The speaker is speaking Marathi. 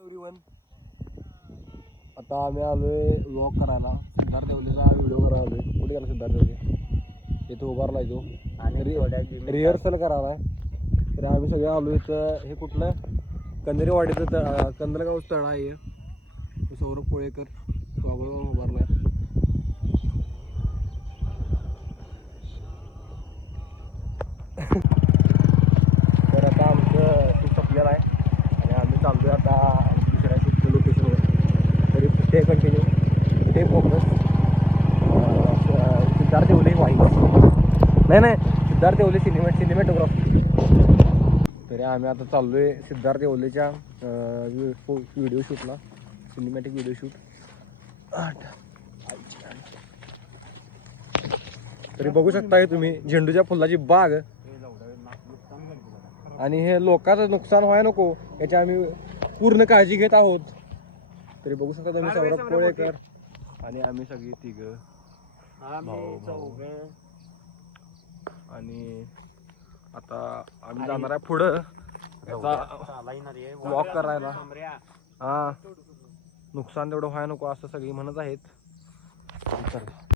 एव्हरीवन, आता आम्ही आलोय व्लॉग करायला. सिद्धार्थ देवलेचा व्हिडिओ करायला आलोय. कुठे गेला सिद्धार्थ देवले? इथं उभारला तो आणि रिहर्सल करायला. तर आम्ही सगळे आलो इथं. हे कुठलं कंदरेवाडीचं कंदलगाव तळ आहे. सौरभ कोळेकर बाबा उभारलाय. तर आता आमचं शूट संपलेलं आहे आणि आम्ही चाललोय आता दुसऱ्या शूटच्या लोकेशनवर. तरी ते कंटिन्यू ते फोकस सिद्धार्थ देवले वाईट नाही सिद्धार्थ देवले सिनेमॅटोग्राफी. तरी आम्ही आता चाललोय सिद्धार्थ देवलेच्या व्हिडिओ शूटला, सिनेमॅटिक व्हिडिओ शूट. तरी बघू शकता तुम्ही झेंडूच्या फुलाची बाग आणि हे लोकांचं नुकसान व्हाय नको याची आम्ही पूर्ण काळजी घेत आहोत. तरी बघू शकता तुम्ही सौरभ कोळेकर आणि आम्ही सगळी तिघं भाऊ. आणि आता आम्ही जाणार आहे पुढं वॉक करायला. हा, नुकसान तेवढं व्हाय नको असं सगळी म्हणत आहेत.